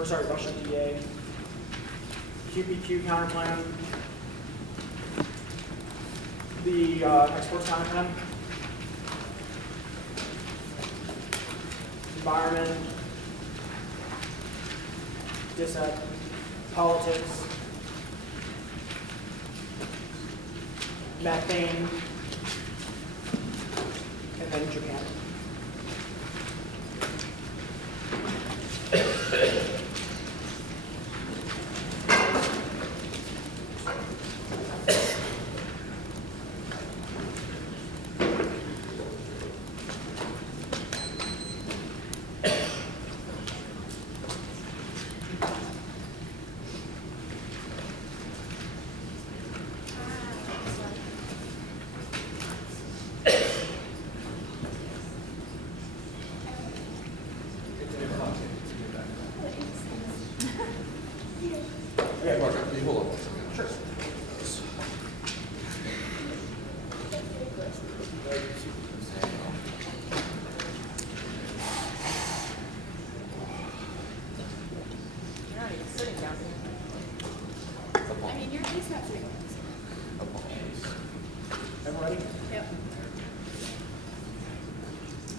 Russian DA, QPQ counterplan, the exports counterplan, environment, dissect, politics, methane, and then Japan.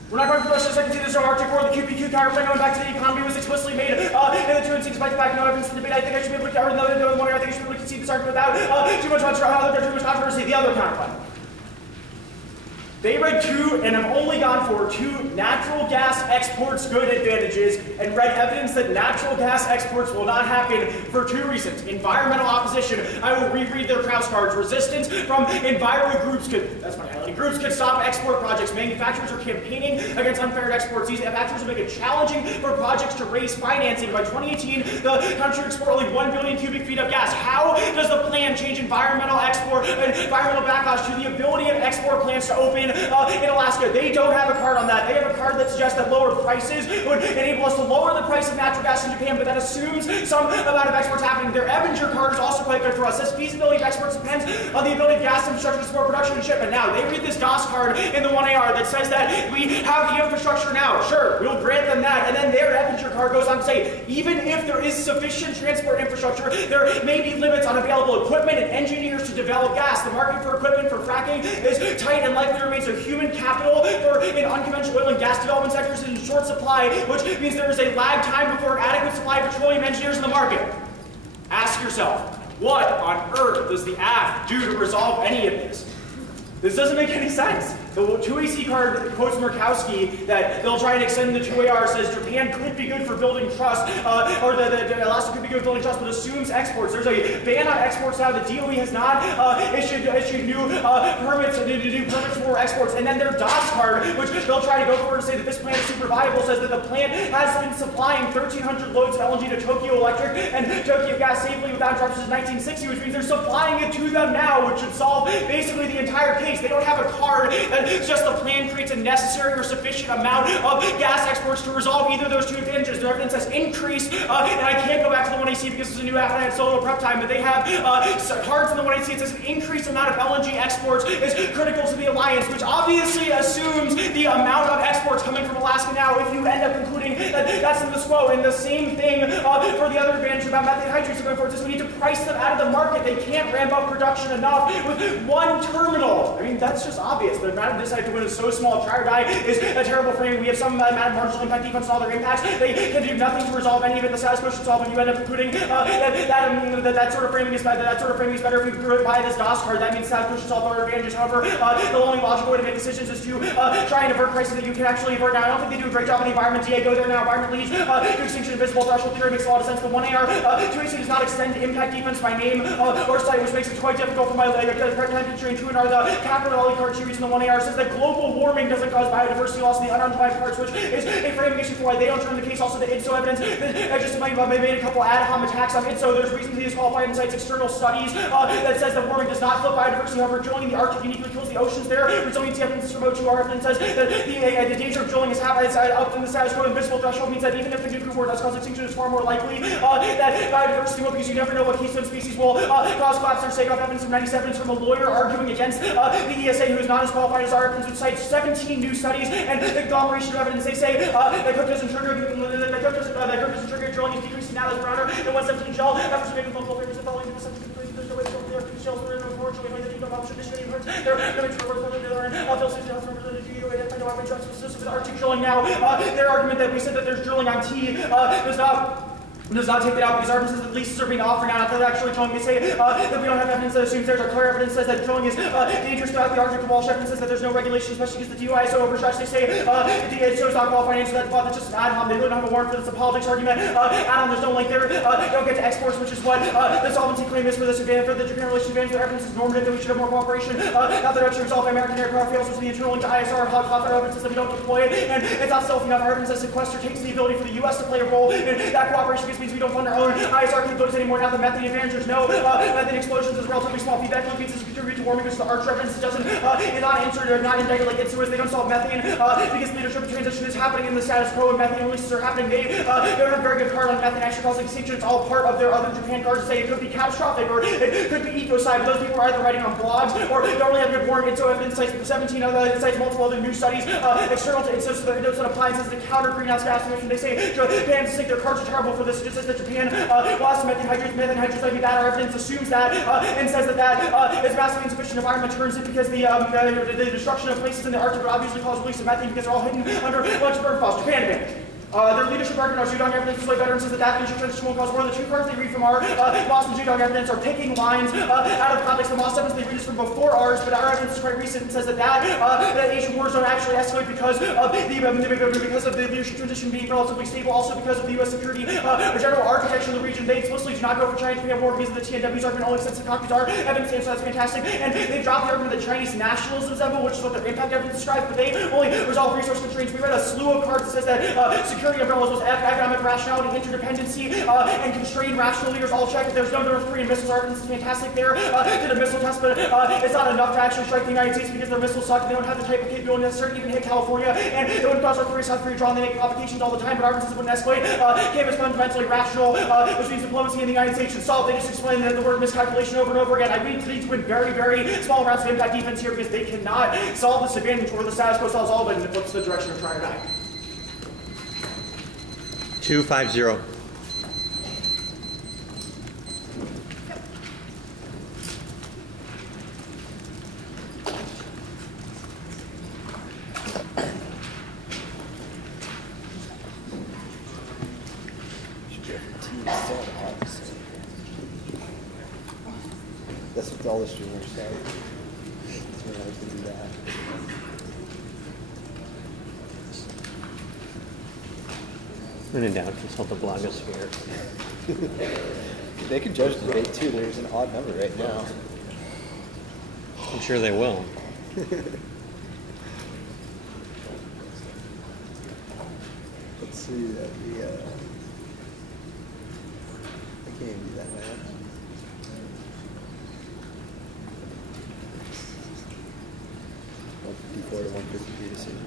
We're not going for the second season, so Arctic War, the QPQ counterplan going back to the economy was explicitly made in the 2 and 6 despite the fact no evidence in the debate. I think I should be able to, or no one, I think I should be able to concede this argument without too much controversy. The other counterplan. They read two and have only gone for two natural gas exports good advantages and read evidence that natural gas exports will not happen for two reasons. Environmental opposition. I will reread their Krauss cards. Resistance from enviro groups groups could stop export projects. Manufacturers are campaigning against unfair exports. These manufacturers will make it challenging for projects to raise financing. By 2018, the country export only 1 billion cubic feet of gas. How does the plan change environmental backlash to the ability of export plants to open in Alaska? They don't have a card on that. They have a card that suggests that lower prices would enable us to lower the price of natural gas in Japan, but that assumes some amount of exports happening. Their Ebinger card is also quite good for us. Says feasibility of exports depends on the ability of gas infrastructure to support production and shipment. Now, they read this DOS card in the 1AR that says that we have the infrastructure now. Sure, we'll grant them that. And then their Ebinger card goes on to say, even if there is sufficient transport infrastructure, there may be limits on available equipment and engineers to develop gas. The market for equipment for fracking is tight and likely remains a human capital in unconventional oil and gas development sectors is in short supply, which means there is a lag time before an adequate supply of petroleum engineers in the market. Ask yourself, what on earth does the AF do to resolve any of this? This doesn't make any sense. The 2AC card quotes Murkowski that they'll try and extend the 2AR, says Japan could be good for building trust, or the Alaska could be good for building trust, but assumes exports. There's a ban on exports now. The DOE has not issued new permits to do permits for exports. And then their DOS card, which they'll try to go for to say that this plant is super viable, says that the plant has been supplying 1,300 loads of LNG to Tokyo Electric and Tokyo Gas safely without interruption since 1960, which means they're supplying it to them now, which should solve basically the entire case. They don't have a card that just the plan creates a necessary or sufficient amount of gas exports to resolve either of those two advantages. Their evidence has increased, and I can't go back to the 1AC because it's a new afternoon solo prep time, but they have cards in the 1AC. It says an increased amount of LNG exports is critical to the alliance, which obviously assumes the amount of exports coming from Alaska now, if you end up concluding that that's in the quo. And the same thing for the other advantage about methane hydrates going forward, is we need to price them out of the market. They can't ramp up production enough with one terminal. I mean, that's just obvious. The amount of decided to win is so small. Try or die is a terrible framing. We have some amount of marginal impact defense and all their impacts. They can do nothing to resolve any of it. The status quo should solve, and you end up concluding that sort of framing is better. That sort of framing is better if we buy this DOS card. That means status quo should solve our advantages. However, the only logical way to make decisions is to try and avert crises that you can actually avert. Now, I don't think they do a great job in the environment. DA, go there now. Environment leads to extinction. Invisible threshold theory makes a lot of sense. The 1AR 2AC does not extend impact defense by name or site, which makes it quite difficult for my time constraint. 2NR, the capital LE card she reads in the 1AR says that global warming doesn't cause biodiversity loss in the unidentified parts, which is a framing issue for why they don't turn the case. Also, the IDSO evidence. I just made a couple ad hoc attacks on IDSO. There's reason to disqualified and cites external studies that says that warming does not flip biodiversity. However, drilling in the Arctic uniquely kills the oceans there. Resiliency evidence from O2R evidence says that the danger of drilling is up in the status quo. Invisible threshold means that even if the nuclear 2 or does cause extinction, it's far more likely that biodiversity will, because you never know what keystone species will cause collapse. There's takeoff evidence from 97 from a lawyer arguing against the ESA, who is not as qualified as our evidence, which cites 17 new studies and the agglomeration of evidence. They say that cook doesn't trigger drilling is decreasing now as browner than 117 gel after submitting multiple papers and following the subject. There's no way to go there. Shells were unfortunately that you don't publish additional hurts. They're going to traverse the other end. Phil says just remember that you I know I've been trying to specific with Arctic drilling now. Their argument that we said that there's drilling on T does not take it out, because our evidence says that leases are being offered now. They're actually drilling. They say that we don't have evidence that assumes there's. Our clear evidence says that drilling is dangerous throughout the Arctic. The Walsh evidence says that there's no regulation, especially because the DUI is so overstretched. They say the DUI is not qualified to answer that thought. That's just an ad-hom. They really don't have a warrant for this. A politics argument. Ad-hom, there's no link there. Don't get to exports, which is what the solvency claim is for this advantage, for the Japan relation advantage. Their evidence is normative that we should have more cooperation. Not that actually resolve American aircraft fails, which is the internal link to ISR. Hot evidence says that we don't deploy it, and it's not self enough. Our evidence says sequester takes the ability for the U.S. to play a role in that cooperation, because means we don't fund our own ISR capabilities anymore. Now the methane advantage, there's no methane explosions, there's relatively small feedback loop, means contribute to warming, because the arch reference doesn't is not inserted or not indicted like ITSUS. They don't solve methane because leadership transition is happening in the status quo and methane releases are happening. They don't have a very good card on methane actually causing extinction. It's all part of their other Japan cards to say it could be catastrophic or it could be ecocide. Those people are either writing on blogs or don't really have good warming. So evidence cites 17 other cites multiple other new studies external to ITSUS that notes on appliances to counter greenhouse gas emissions. They say Japan think their cards are terrible for this. It just says that Japan lost methane hydrogen might be bad. Our evidence assumes that and says that that is massively insufficient. Environment turns it because the destruction of places in the Arctic would obviously cause release of methane because they're all hidden under lunch burn files. Japan advantage. Their leadership argument, our Zudong evidence is like veterans says that leadership transition won't cause war. The two cards they read from our Moss and Zudong evidence are picking lines out of context. The Moss evidence they read is from before ours, but our evidence is quite recent and says that that Asian wars don't actually escalate because of the leadership transition being relatively stable, also because of the U.S. security general architecture in the region. They explicitly do not go for China to be at war because of the TNW's argument. Only since the copies are evidence, so that's fantastic. And they dropped the argument that Chinese nationalism is evil, which is what their impact evidence describes, but they only resolve resource constraints. We read a slew of cards that says that security umbrellas was economic rationality, interdependency, and constrained rational leaders all check. There's no North Korean missiles. Our evidence is fantastic there. Did a missile test, but it's not enough to actually strike the United States because their missiles suck. They don't have the type of capability necessary to even hit California, and it wouldn't cause North Korea, South Korea drawn. They make provocations all the time, but our evidence wouldn't escalate. Came as fundamentally rational, which means diplomacy in the United States should solve. They just explain the word miscalculation over and over again. I need to win very, very small rounds of impact defense here because they cannot solve this advantage where the status quo solves all of it, and it flips the direction of trying to die. 250. That's what all the streamers say. That's when I was gonna do that. When in doubt, consult the blogosphere. They can judge the debate too. There's an odd number right now. I'm sure they will. Let's see that the I can't even do that math. $154 to $153 decision.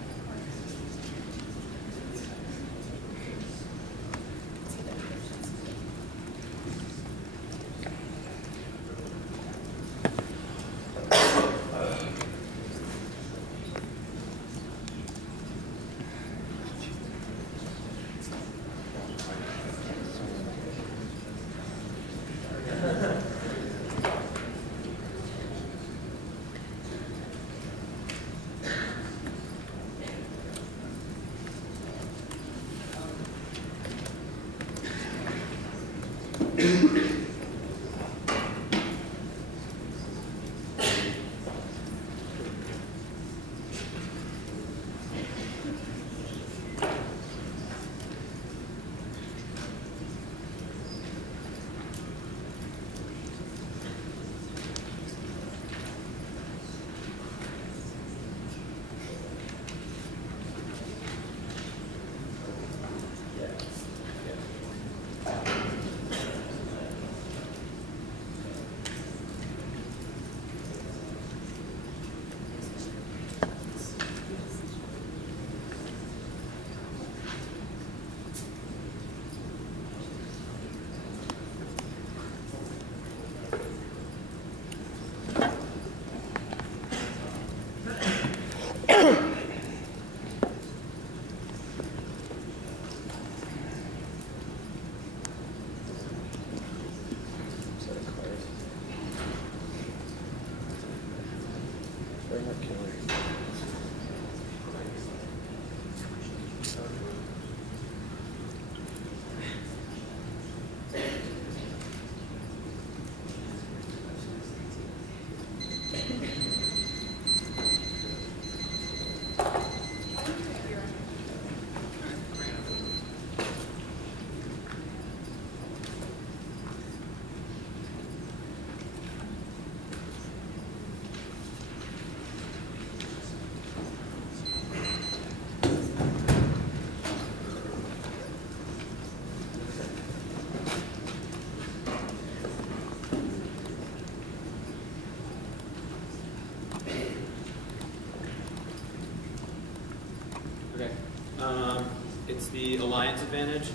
It's the alliance advantage,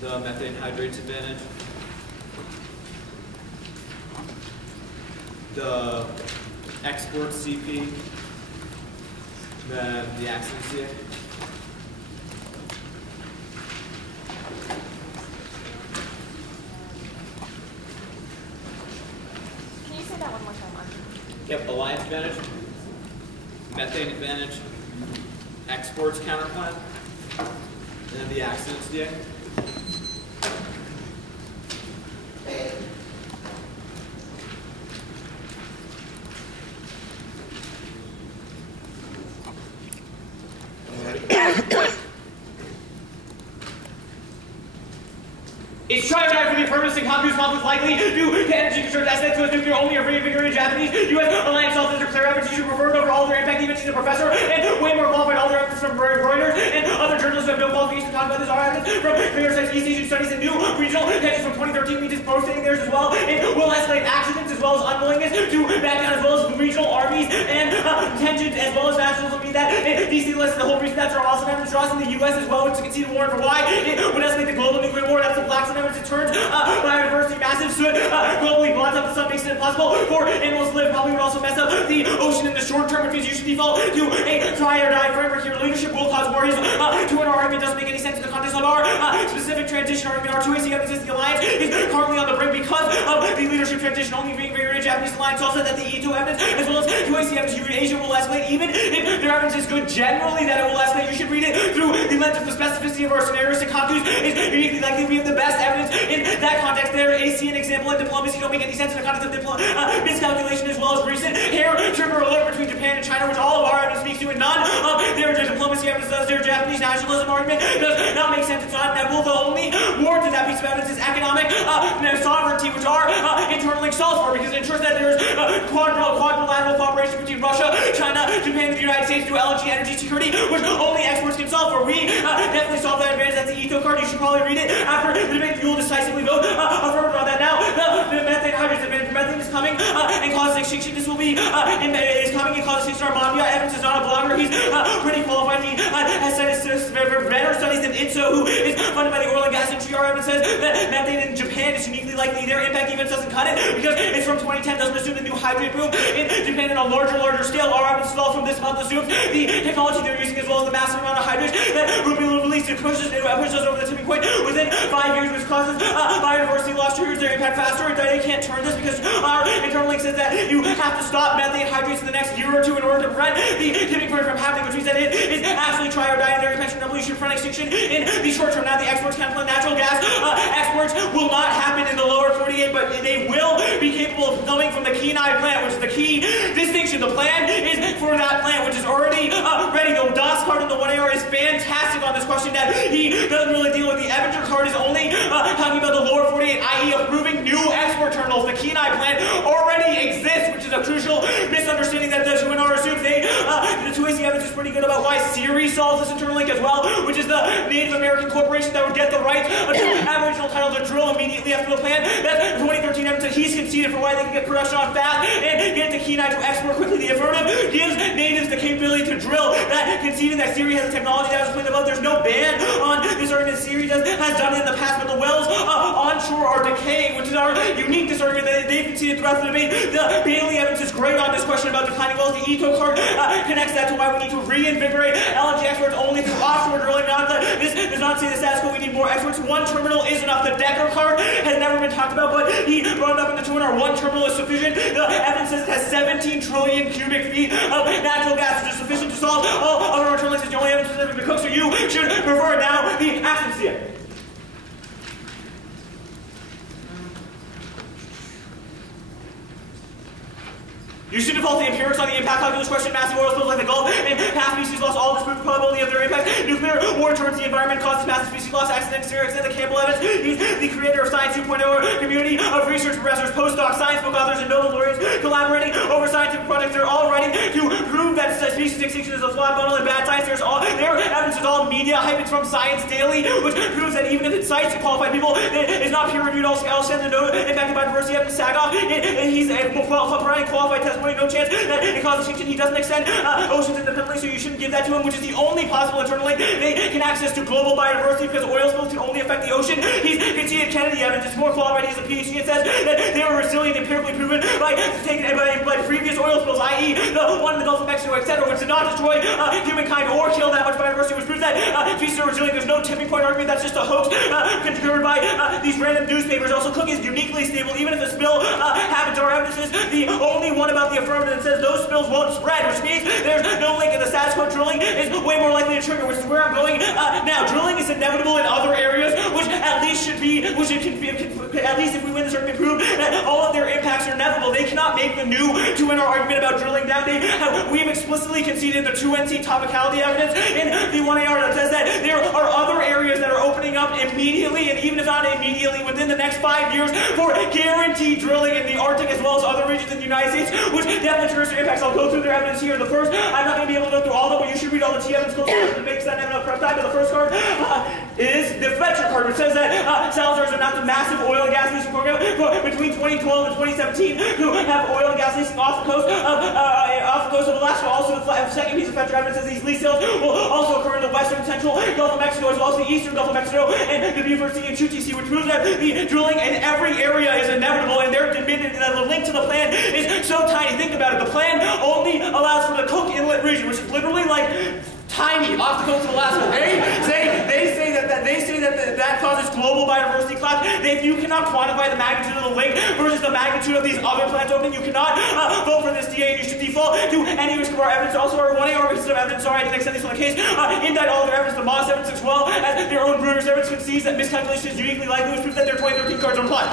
the methane hydrates advantage, the export CP, then the accident CA. Can you say that one more time, Mark? Yep, alliance advantage, methane advantage, exports counterplan, and then the accidents DA. It's trying to die for the affirmative saying conflict likely due to energy constraints assets to a nuclear only or reinvigorated Japanese U.S. alliance self declare evidence you should refer over all their impact even she's a professor and way more qualified all their evidence from Reuters and other journalists who have no qualification to talk about this are evidence from clear sex East Asian studies and new regional tensions from 2013 we just posting theirs as well and will escalate accidents as well as unwillingness to back down as well as regional armies and tensions as well as nationalism mean that DC lists the whole reason that's our awesome evidence draws in the U.S. as well which to concede a war for why it would escalate the global nuclear war that's the black evidence it turns biodiversity massive should globally blot up the sun makes it impossible for animals to live probably would also mess up the ocean in the short term which means you should default to a try or die framework here leadership will cause war his to an argument doesn't make any sense in the context of our specific transition argument our 2AC evidence is the alliance is currently on the brink because of the leadership transition only being very Japanese alliance also that the E2 evidence as well as 2AC evidence you read Asia will escalate even if their evidence is good generally that it will escalate you should read it through the lens of the specificity of our scenarios and contours is uniquely likely we have the best evidence in that context there. AC an example in diplomacy don't make any sense in the context of miscalculation as well as recent hair trigger alert between Japan and China which all of our evidence speaks to and none of their diplomacy evidence does. Their Japanese nationalism argument does not make sense. It's not that will the only warrant in that piece of evidence is economic sovereignty which our internal link solves for because it ensures that there's quadrilateral cooperation between Russia, China, Japan, and the United States through LNG energy security which only experts can solve for. We definitely solve that advantage. That's the ETO card. You should probably read it after the debate. You will decisively vote affirmative on that now. The methane hydrates advantage. Methane is coming and causes extinction. This will be is coming and causes extinction. Armando Evans is not a blogger. He's pretty qualified. He has studied better studies than INSO, who is funded by the oil and gas industry. Our evidence says that methane in Japan is uniquely likely. Their impact even doesn't cut it because it's from 2010. Doesn't assume the new hydrate boom in Japan in a larger scale. Our evidence is all from this month assumes the technology they're using as well as the massive amount of hydrates that will be released. It pushes us over the tipping point within 5 years, which causes biodiversity loss, triggers their impact faster. They can't turn this because our internal link says that you have to stop methane hydrates in the next year or two in order to prevent the tipping point from happening, which means that it is absolutely try or die in their impact from revolution front extinction in the short term. Now the exports can plan natural gas exports will not happen in the lower 48, but they will be capable of coming from the Kenai plant, which is the key distinction. The plan is for that plant, which is already ready. The DOS card in the 1AR is fantastic on this question that he doesn't really deal with. The Avenger card is only talking about the lower 48, i.e. approving new export terminals. The Kenai plant already exists, which is a crucial misunderstanding that the 2NR assumes. The 2AC evidence is pretty good about why Siri solves this internal link as well, which is the Native American corporation that would get the right to Aboriginal title to drill immediately after the plan. That's 2013 evidence that he's conceded for why they can get production on fast and get to Kenai to export quickly. The affirmative gives natives the capability to drill. That conceded that Siri has a technology that was explained above. There's no ban on this argument. Siri has done it in the past, but the wells onshore are decaying, which is our unique disargument that they've conceded throughout the debate. The Bailey evidence is great on this question about declining wells. The ETO card connects that to why we need to reinvigorate LNG exports only through offshore drilling. This does not say the status quo. We need more exports. One terminal is enough. The Decker card has never been talked about, but he brought it up in the 2NR. One terminal is sufficient. The evidence says it has 17 trillion cubic feet of natural gas, which is sufficient to solve all other internal links. It's the only evidence specific to Cook, so you should prefer now the absence here. You should default the empirics on the impact calculus question. Massive oil spills like the Gulf and past species lost all dispute probability of their impact. Nuclear war towards the environment causes massive species loss. Accident serious and the Campbell Evans. He's the creator of Science 2.0 community of research professors, postdocs, science book authors, and Nobel laureates collaborating over scientific projects. They're all writing to prove that species extinction is a flawed model and bad science. Their evidence is all media hype. It's from Science Daily, which proves that even if it cites qualified people, it is not peer reviewed. I'll send the note impacted by diversity evidence. Sagoff. He's providing qualified testimony testimony, no chance that it causes extinction. He doesn't extend oceans independently, so you shouldn't give that to him, which is the only possible internal link they can access to global biodiversity, because oil spills can only affect the ocean. He's conceded Kennedy evidence. It's more qualified. He's a PhD. It says that they were resilient, empirically proven by previous oil spills, i.e. the one in the Gulf of Mexico, etc., which did not destroy humankind or kill that much biodiversity, which proves that species are resilient. There's no tipping point argument. That's just a hoax concurred by these random newspapers. Also, Cook is uniquely stable, even if the spill happens. Our evidence is the only one about the affirmative that says those spills won't spread, which means there's no link in the status quo. Drilling is way more likely to trigger, which is where I'm going now. Drilling is inevitable in other areas, which at least should be, at least if we win this argument, prove that all of their impacts are inevitable. They cannot make the new to win our argument about drilling down. We've explicitly conceded the 2NC topicality evidence in the 1AR that says that there are other areas that are opening up immediately, and even if not immediately, within the next 5 years for guaranteed drilling in the Arctic as well as other regions in the United States, which definitely triggers their impacts. I'll go through their evidence here. The first, I'm not going to be able to go through all of them, but you should read all the T evidence that makes that enough prep time. But the first card is the Fletcher card, which says that Salazar's announced a massive oil and gas leasing program between 2012 and 2017 to have oil and gas leasing off the coast of Alaska. Also, the second piece of Fletcher evidence says these lease sales will also occur in the western central Gulf of Mexico as well as the eastern Gulf of Mexico and the Beaufort Sea and Chukchi Sea, which proves that the drilling in every area is inevitable, and they're admitted that the link to the plan is so tiny. Think about it. The plan only allows for the Cook Inlet region, which is literally like tiny off the coast of Alaska. They say that causes global biodiversity collapse. If you cannot quantify the magnitude of the link versus the magnitude of these other plants opening, you cannot vote for this DA, and you should default to any risk of our evidence. Also, our 1AR basis of evidence, sorry I didn't extend this on the case, indict all of their evidence. The Moss evidence as well as their own Brunner's evidence concedes that miscalculation is uniquely likely, which proves that their 2013 cards are implied.